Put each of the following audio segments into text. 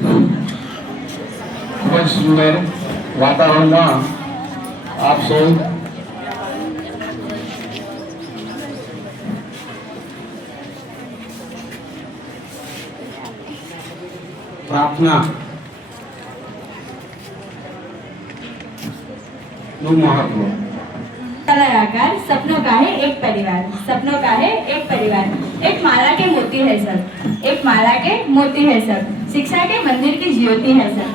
ખૂબ જ સુંદર વાતાવરણમાં આપ સૌ प्रार्थना महत्व। आकार सपनों का है एक परिवार, सपनों का है एक परिवार। एक माला के मोती है सब, एक माला के मोती है सब, शिक्षा के मंदिर की ज्योति है सब।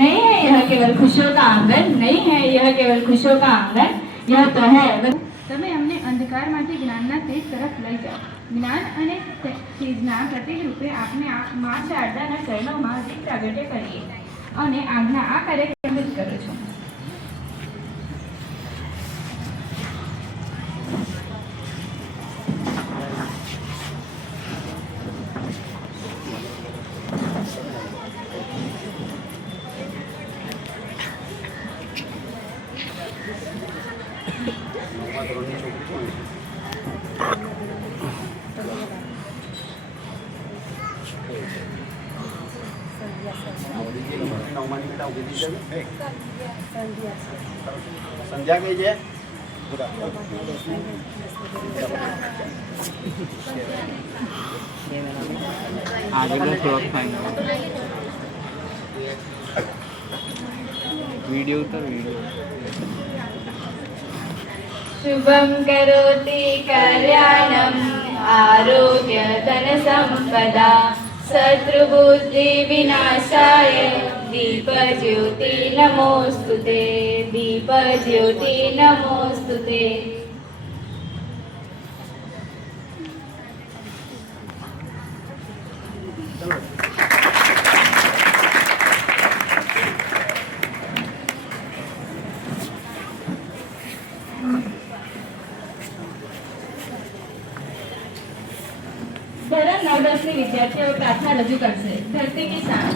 नहीं है यह केवल खुशियों का आंगन, नहीं है यह केवल खुशियों का आंगन, यह तो है। તમે અમને અંધકારમાંથી જ્ઞાનના તેજ તરફ લઈ જાઓ। જ્ઞાન અને તેજના પ્રતીક રૂપે આપણે મા શારદાના ચરણોમાં દીપ પ્રાગટ્ય કરીએ અને આજના આ કાર્યક્રમ કરો છો। संध्या कई है आगे तो थोड़ा फाइन वीडियो उतर वीडियो शुभं करोति कल्याणं आरोग्य धन संपदा शत्रुबुद्धि विनाशाय दीप ज्योति नमोस्तुते, दीप ज्योति नमोस्तुते। धर्म 9-10 विद्यार्थीओ प्रार्थना रजू करશે। धरती की शान।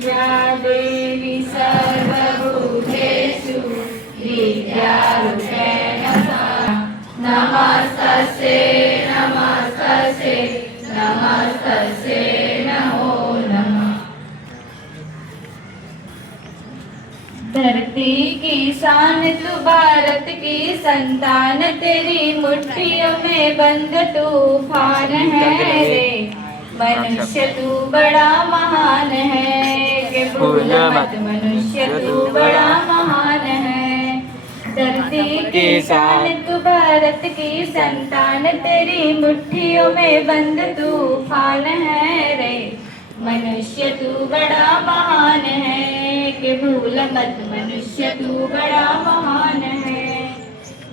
या देवी सर्वभूतेषु विद्यारूपेण नमस्तस्यै नमस्तस्यै नमस्तस्यै नमो नमः। धरती की शान तू भारत की संतान, तेरी मुट्ठियों में बंद तूफान है रे। मनुष्य तू बड़ा महान है कि भूल मत, मनुष्य तू बड़ा महान है। धरती की शान तू भारत की संतान, तेरी मुट्ठियों में बंद तूफान है रे। मनुष्य तू बड़ा महान है कि भूल मत, मनुष्य तू बड़ा महान है।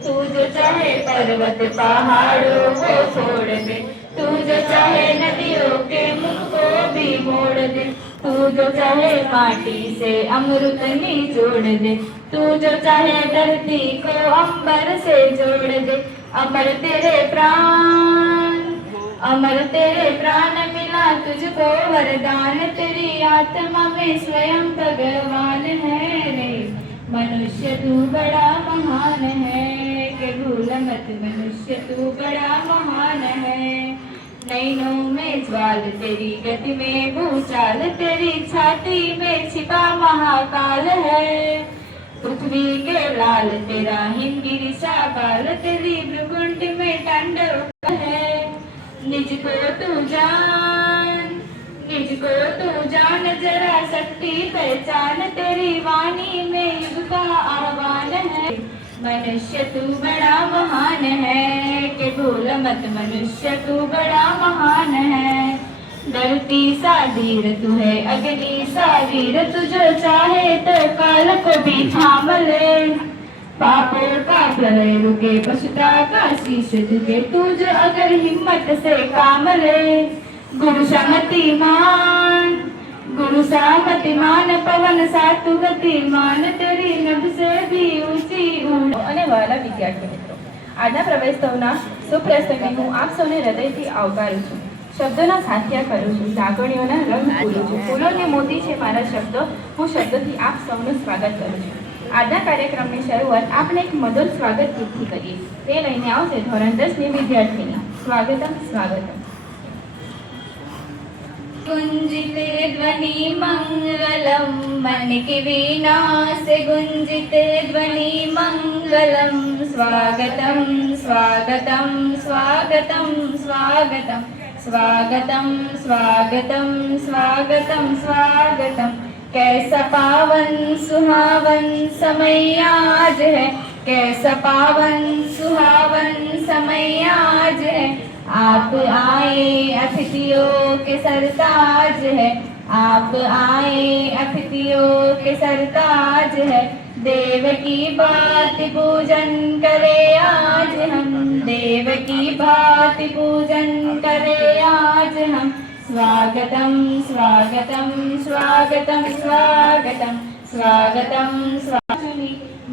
तू जो चाहे पर्वत पहाड़ों को छोड़ दे, तू जो चाहे नदियों के मुख को भी मोड़ दे, तू जो चाहे माटी से अमृत निचोड़ दे, तू जो चाहे धरती को अंबर से जोड़ दे। अमर तेरे प्राण, अमर तेरे प्राण मिला तुझको वरदान, तेरी आत्मा में स्वयं भगवान है रे। मनुष्य तू बड़ा महान है कि भूल मत, मनुष्य तू बड़ा महान है। नैनों में ज्वाल तेरी गति में भूचाल, तेरी छाती में छिपा महाकाल है। पृथ्वी के लाल तेरा हिमगिरी सा बाल, तेरी भ्रुकुंड में तांडव है। निज को तू जान, निज को तू जान जरा शक्ति पहचान, तेरी वाणी में युग का आह्वान है। मनुष्य तू बड़ा महान है कि भूल मत, मनुष्य तू बड़ा महान है। धरती सा धीर तू है, अग्नि सा वीर, तू जो चाहे तो काल को भी थाम ले। पापों का प्रलय रुके, पशुता का शीश झुके, तू जो अगर हिम्मत से काम ले। गुरु समतिमान, गुरु सामतिमान, पवन सातु गतिमान, तेरी नभ से भी ऊंची उड़। અને વાલા વિદ્યાર્થી મિત્રો, આજના પ્રવેશોત્સવના સુપ્રસંગે હું આપ સૌને હૃદયથી આવકારું છું। શબ્દોના સાથ્યા કરું છું, લાગણીઓના રંગ પૂરું છું। ફૂલોને મોતી છે મારા શબ્દો, હું શબ્દોથી આપ સૌનું સ્વાગત કરું છું। આજના કાર્યક્રમની શરૂઆત આપણે એક મધુર સ્વાગત ગીતથી કરીએ. તે લઈને આવશે ધોરણ 10ની વિદ્યાર્થીની. સ્વાગતમ સ્વાગતમ. गुंजिते ध्वनि मंगलम मन की वीणा से गुंजिते ध्वनि मंगलम स्वागतम स्वागतम स्वागतम स्वागतम स्वागतम स्वागतम स्वागतम स्वागतम कैसा पावन सुहावन समय आज है कैसा पावन सुहावन समय आज है आप आए अतिथियों के सरताज है आप आए अतिथियों के सरताज है देव की बात पूजन करे आज हम देव की बात पूजन करे आज हम स्वागतम स्वागतम स्वागतम स्वागतम स्वागतम स्वागतम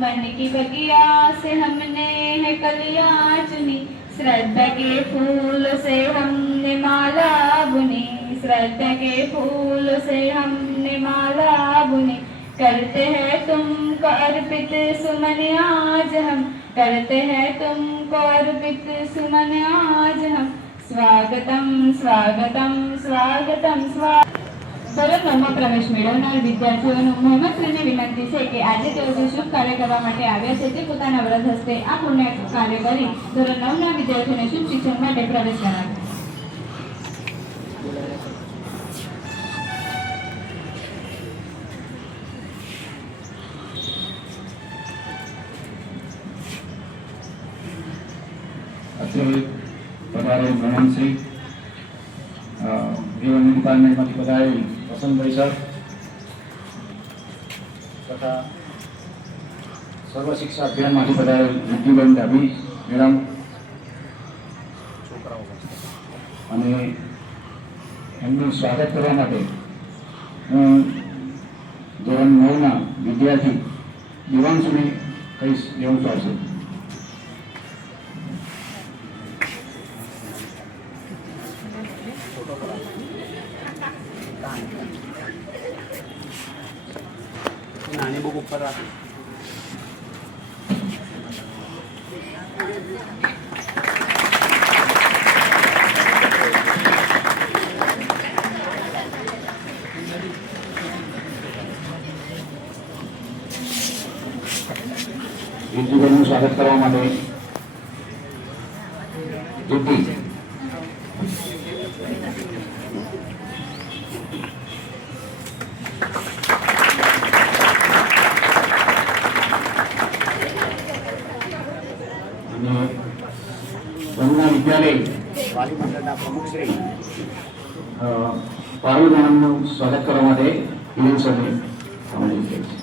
मन की बगिया से हमने है कलियां चुनी श्रद्धा के फूल से हमने माला बुनी श्रद्धा के फूल से हमने माला बुनी करते हैं तुमको अर्पित सुमन आज हम करते हैं तुमको अर्पित सुमन आज हम स्वागतम स्वागतम स्वागतम स्वागतम ધોરણ 9માં પ્રવેશ મેળવનાર વિદ્યાર્થીઓનું મોહમ્મદશ્રીને વિનંતી છે કે આજે તેઓ જે શુભ કાર્ય કરવા માટે આવ્યા છે તે પોતાના વ્રત હસ્તે આ પુણ્ય કાર્ય કરી ધોરણ 9ના વિદ્યાર્થીઓને શુભ શિક્ષણ માટે પ્રવેશ કરાવે. અત્યારે પધારેલ ભણનશ્રી જીવન ડિપાર્ટમેન્ટમાંથી પધારેલ વસંતભાઈ સર તથા સર્વ શિક્ષા અભિયાનમાંથી પધારેલ વિદ્યુબેન ડાભી મેડમ અને એમનું સ્વાગત કરવા માટે હું ધોરણ 9ના વિદ્યાર્થી દિવાંશુને કહીશ એવું ચાલશે. નાની બુક ઉપર રાખી વિદ્યુબેનનું સ્વાગત કરવા માટે જ્યોતિ વિદ્યાલય વાલી મંડળના પ્રમુખ શ્રી પારુલ મેડમનું સ્વાગત કરવા માટે હિરેન સરને આમંત્રિત કરીએ છીએ.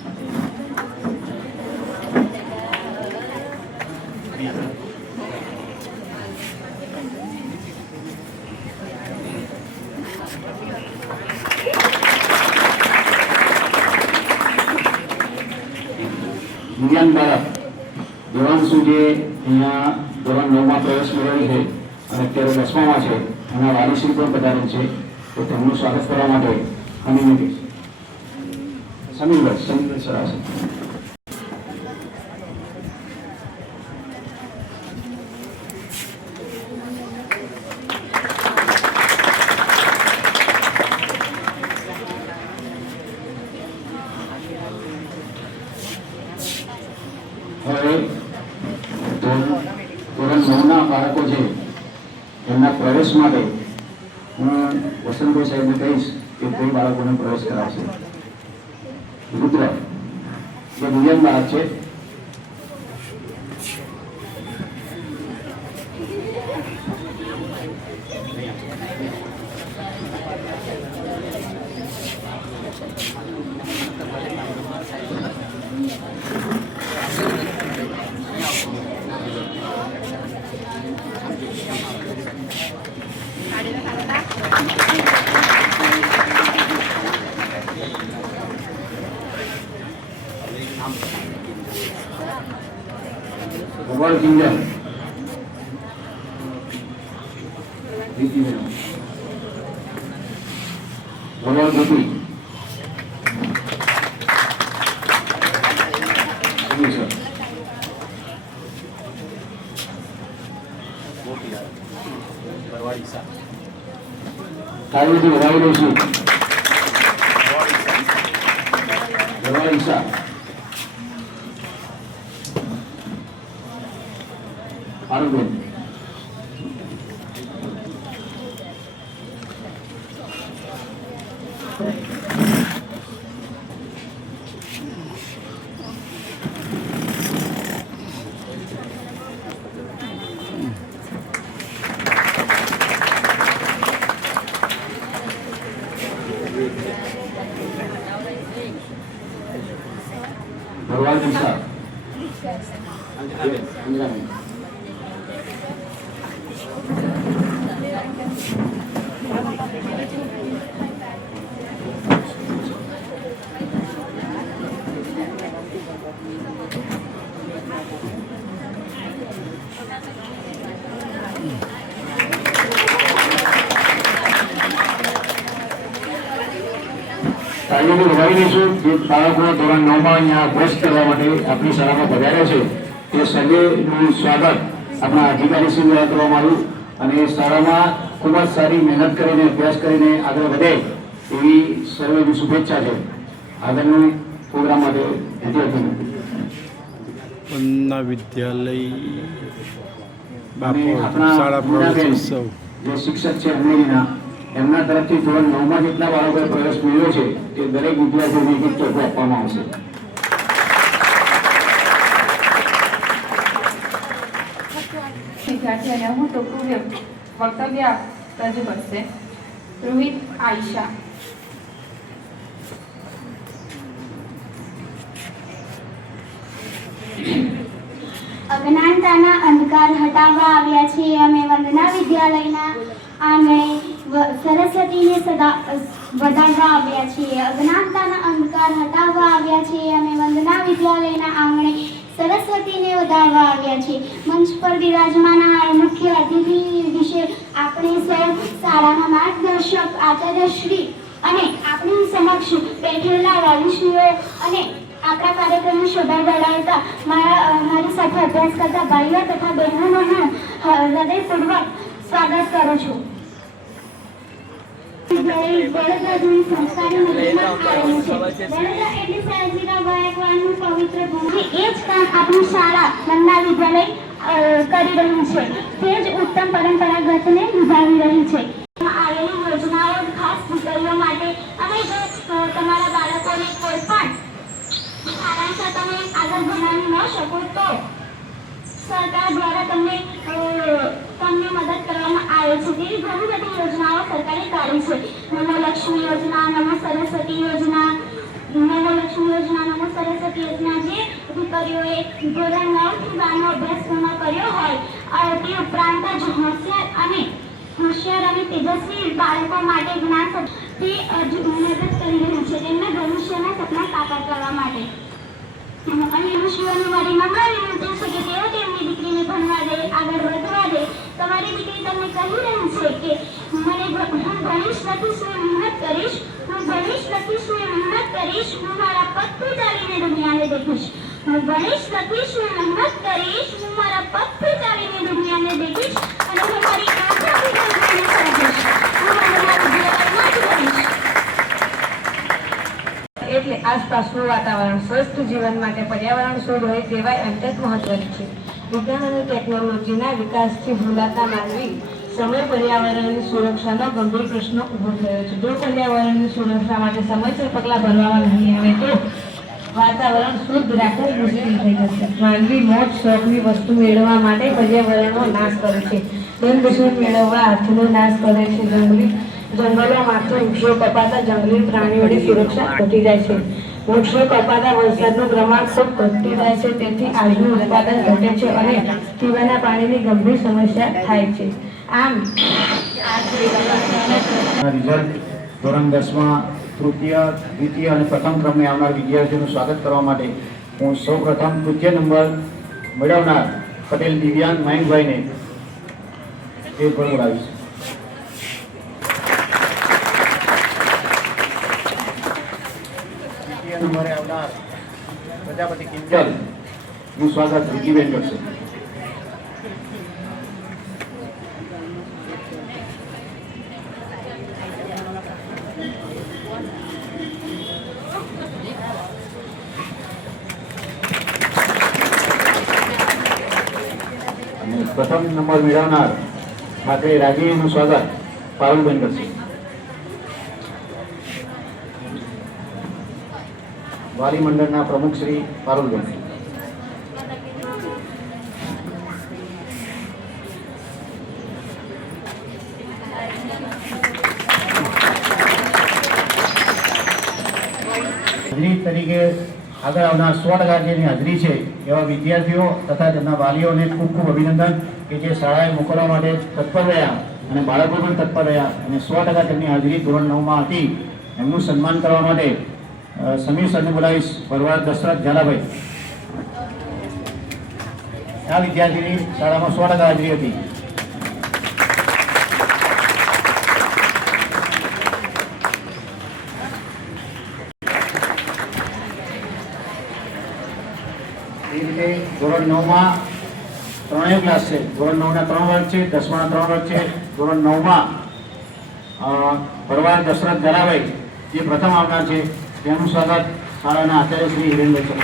દિવ્યાંગ બાળક દેવાંશુ જે અહીંયા ધોરણ 9માં પ્રવેશ મેળવ્યો છે અને અત્યારે 10મામાં છે એના વાલીશ્રી પણ પધારેલ છે તો તેમનું સ્વાગત કરવા માટે સમીરભાઈ સર આવશે. હવે ધોરણ 9ના બાળકો છે એમના પ્રવેશ માટે હું વસંતભાઈ સાહેબને કહીશ કે કોઈ બાળકોને પ્રવેશ કરાવશે. રુદ્ર જે દિવ્યાંગ બાળક છે ભગવાન કિંજલ રીતિ મેડમ ભગવાન ગોપી ભરવાડ ઈશા. તાળીઓથી વધાવી દઈશું. ભરવાડ ઈશા. આરુબેન. ભરવાડ ઈશા. અંજનાબેન. તાળીઓથી વધાવી દઈશું. જે બાળકો ધોરણ 9 માં અહીંયા અભ્યાસ કરવા માટે આપણી શાળામાં પધાર્યા છે તે સર્વેનું સ્વાગત આપણા અધિકારી શ્રી દ્વારા કરવામાં આવ્યું અને શાળામાં ખૂબ જ સારી મહેનત કરીને અભ્યાસ કરીને આગળ વધે એવી સર્વેની શુભેચ્છા છે. આગળનો પ્રોગ્રામ માટે વિદ્યાર્થીઓ વંદના વિદ્યાલય અને બાપુ આપણા શાળા મીનાબેન, પ્રવેશોત્સવ. જે શિક્ષક છે અમરેલીના, એમના તરફથી ધોરણ 9 માં જેટલા બાળકોએ પ્રવેશ મેળવ્યો છે તે દરેક વિદ્યાર્થીઓને એક ચોપડો આપવામાં આવશે. વિદ્યાર્થી અને હું તો વક્તવ્ય રજૂ કરશે. રોહિત આયશા. અજ્ઞાનતાના અંધકાર હટાવવા આવ્યા છીએ અમે વંદના વિદ્યાલયના આંગણે સરસ્વતીને સદા વધારવા આવ્યા છીએ. અજ્ઞાનતાના અંધકાર હટાવવા આવ્યા છીએ અમે વંદના વિદ્યાલયના આંગણે સરસ્વતીને વધારવા આવ્યા છીએ. મંચ પર બિરાજમાન મુખ્ય અતિથિ વિશે આપણે સૌ શાળાના માર્ગદર્શક આચાર્યશ્રી અને આપણી સમક્ષ બેઠેલા વાલીશ્રીઓ અને આપણા કાર્યક્રમને શોભા बढ़ाવતા મારી સાથે અભ્યાસ કરતા ભાઈઓ તથા બહેનોનું હું હૃદયપૂર્વક સ્વાગત કરું છું. વડોદરાની સંસ્કારી નગરીમાં આવેલું છે. વડોદરા એટલે સયાજીરાવ ગાયકવાડનું પવિત્ર ભૂમિ. એ જ કામ આપણી શાળા વંદના વિદ્યાલય કરી રહ્યું છે. તે જ ઉત્તમ પરંપરાગતને નિભાવી રહી છે. આવેલી યોજનાઓ ખાસ દીકરીઓ માટે અને જો તમારા બાળકોને કોઈ પણ કારણસર તમે આગળ ભણાવી ન શકો તો સરકાર દ્વારા તમને મદદ કરવામાં આવે છે. તેવી ઘણી બધી યોજનાઓ સરકારે કાઢી છે. નમો લક્ષ્મી યોજના, નમો સરસ્વતી યોજના, નમો લક્ષ્મી યોજના, નમો સરસ્વતી યોજના. જે દીકરીઓએ ધોરણ 9 થી 12 નો અભ્યાસ પૂર્ણ કર્યો હોય તે ઉપરાંત જ હોશિયાર અને તેજસ્વી બાળકો માટે જ્ઞાન તે મદદ કરી રહ્યું છે તેમના ભવિષ્યના સપના સાકાર કરવા માટે. અને ઋષિઓની મારી નમ્ર વિનંતી છે કે તેઓ તેમની દીકરીને ભણવા દે, આગળ વધવા દે. તમારી દીકરી તમને કહી રહી છે કે હું ભણીશ નથી, શું મહેનત કરીશ, હું ભણીશ નથી, શું મહેનત કરીશ, હું મારા પગ પર ચાલીને દુનિયાને દેખીશ. હું ભણીશ નથી, શું મહેનત કરીશ, હું મારા પગ પર ચાલીને દુનિયાને દેખીશ અને હું મારી આંખોથી દુનિયાને સમજીશ. હું મારા વિદ્યાલયમાં જ રહીશ. એટલે આસપાસનું વાતાવરણ સ્વસ્થ જીવન માટે પર્યાવરણ શુદ્ધ હોય તેવા અત્યંત મહત્વની છે. વિજ્ઞાન અને ટેકનોલોજીના વિકાસથી ભૂલાતા માનવી સમય પર્યાવરણની સુરક્ષાનો ગંભીર પ્રશ્ન ઊભો થયો છે. જો પર્યાવરણની સુરક્ષા માટે સમયસર પગલાં ભરવામાં નહીં આવે તો વાતાવરણ શુદ્ધ રાખવું મુશ્કેલ થઈ જશે. માનવી મોજ શોખની વસ્તુ મેળવવા માટે પર્યાવરણનો નાશ કરે છે. ધન મેળવવા હાથનો નાશ કરે છે. જંગલોમાંથી વૃક્ષો કપાતા જંગલી પ્રાણીઓની સુરક્ષા ઘટી જાય છે. વૃક્ષો કપાતા વરસાદનું પ્રમાણ ખૂબ ઘટતું જાય છે. તેથી આજનું ઉત્પાદન ઘટે છે અને પીવાના પાણીની ગંભીર સમસ્યા થાય છે. આમ રિઝલ્ટ ધોરણ 10 માં તૃતીય, દ્વિતીય અને પ્રથમ ક્રમે આવનાર વિદ્યાર્થીઓનું સ્વાગત કરવા માટે હું સૌપ્રથમ તૃતીય નંબર મેળવનાર પટેલ દિવ્યાંગ મયંકભાઈને એ બોલાવીશ. દ્વિતીય નંબરે આવનાર પ્રજાપતિ કિંજલ નું સ્વાગત રીતિબેન કરશે. પ્રથમ નંબર મેળવનાર માટે રાજીનું સ્વાગત પારુલબેન કરશે. વાલી મંડળના પ્રમુખ શ્રી પારુલબેન. હાજરી તરીકે આગળ આવનાર 100% જેની હાજરી છે એવા વિદ્યાર્થીઓ તથા તેમના વાલીઓને ખૂબ ખૂબ અભિનંદન કે જે શાળાએ મોકલવા માટે તત્પર રહ્યા અને બાળકો પણ તત્પર રહ્યા અને 100% તેમની હાજરી ધોરણ 9માં હતી. એમનું સન્માન કરવા માટે સમીર સરને બોલાવીશ. ભરવાડ દશરથ ઝાલાભાઈ. આ વિદ્યાર્થીની શાળામાં 100% હાજરી હતી. એ રીતે ધોરણ 9માં ત્રણેય ક્લાસ છે. ધોરણ 9ના 3 વર્ગ છે, 10માના 3 વર્ગ છે. ધોરણ 9માં ભરવાડ દશરથ ઝાલાભાઈ જે પ્રથમ આવનાર છે તેનું સ્વાગત શાળાના આચાર્ય શ્રી હિરેનભાઈ કરે.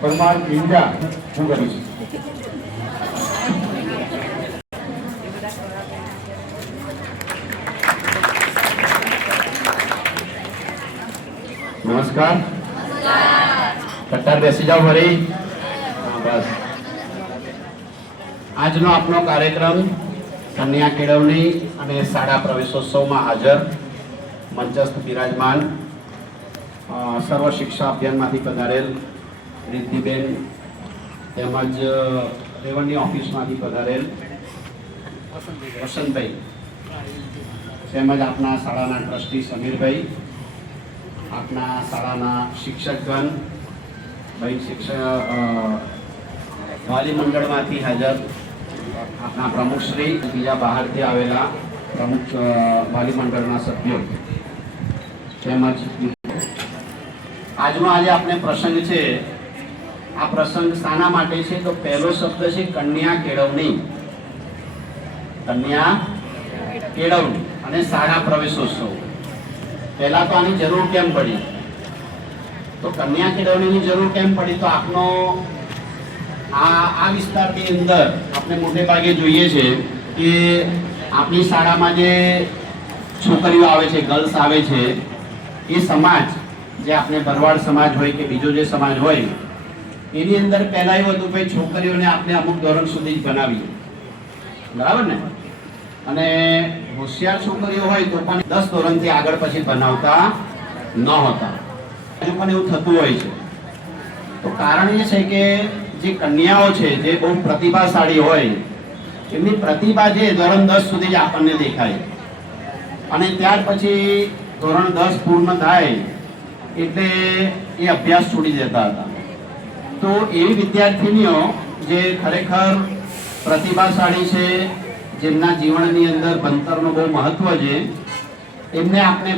પરમાર ઇન્દા હું કરીશ. નમસ્કાર. કટ્ટાર બેસી જાઓ ફરી. બસ. આજનો આપણો કાર્યક્રમ કન્યા કેળવણી અને શાળા પ્રવેશોત્સવમાં હાજર મંચસ્થ બિરાજમાન સર્વ શિક્ષા અભિયાનમાંથી પધારેલ રિદ્ધિબેન તેમજ રેવન્યુ ઓફિસમાંથી પધારેલ વસંતભાઈ તેમજ આપના શાળાના ટ્રસ્ટી સમીરભાઈ, આપના શાળાના શિક્ષકગણ, ભાઈ વાલી મંડળમાંથી હાજર આપના પ્રમુખશ્રી, બીજા બહારથી આવેલા પ્રમુખ વાલી મંડળના સભ્યો તેમજ આજનો આપણે પ્રસંગ છે. આ પ્રસંગ શાના માટે છે તો પહેલો શબ્દ છે કન્યા કેળવણી. કન્યા કેળવણી અને શાળા પ્રવેશોત્સવ. પહેલા તો આની જરૂર કેમ પડી? તો કન્યા કેળવણીની જરૂર કેમ પડી? તો આપનો આ વિસ્તારની અંદર આપણે મોટે ભાગે જોઈએ છે કે આપણી શાળામાં જે છોકરીઓ આવે છે, ગર્લ્સ આવે છે, એ સમાજ જે આપણે ભરવાડ સમાજ હોય કે બીજો જે સમાજ હોય એની અંદર પહેલા એવું હતું ભાઈ છોકરીઓને આપણે અમુક ધોરણ સુધી જ ભણાવીએ, બરાબર ને? અને હોશિયાર છોકરીઓ હોય તો પણ 10 ધોરણથી આગળ પછી ભણાવતા ન હતા. હજુ પણ એવું થતું હોય છે. તો કારણ એ છે કે જે કન્યાઓ છે જે બહુ પ્રતિભાશાળી હોય એમની પ્રતિભા છે ધોરણ 10 સુધી જ આપણને દેખાય અને ત્યાર પછી ધોરણ 10 પૂર્ણ થાય એટલે એ અભ્યાસ છોડી દેતા હતા. તો એવી વિદ્યાર્થીનીઓ જે ખરેખર પ્રતિભાશાળી છે, જેમના જીવનની અંદર ભણતરનું બહુ મહત્વ છે, એમને આપણે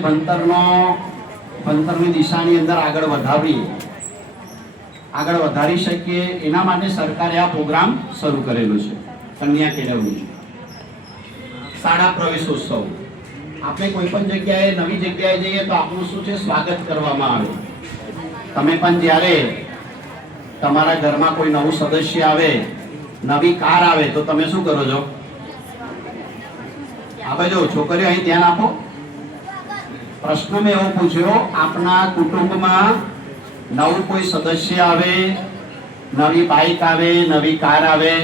ભણતરની દિશાની અંદર આગળ વધારી શકીએ એના માટે સરકારે આ પ્રોગ્રામ શરૂ કરેલો છે. કન્યા કેળવણી, શાળા પ્રવેશોત્સવ. આપણે કોઈ પણ જગ્યાએ નવી જગ્યાએ જઈએ તો આપણું શું છે સ્વાગત કરવામાં આવે. તમે પણ જ્યારે તમારા ઘરમાં કોઈ નવું સદસ્ય આવે, નવી કાર આવે તો તમે શું કરો છો? આ જો છોકરીઓ અહીં ધ્યાન આપો. પ્રશ્ન મેં એવો પૂછ્યો, આપના કુટુંબમાં નવું કોઈ સદસ્ય આવે, નવી બાઇક આવે, નવી કાર આવે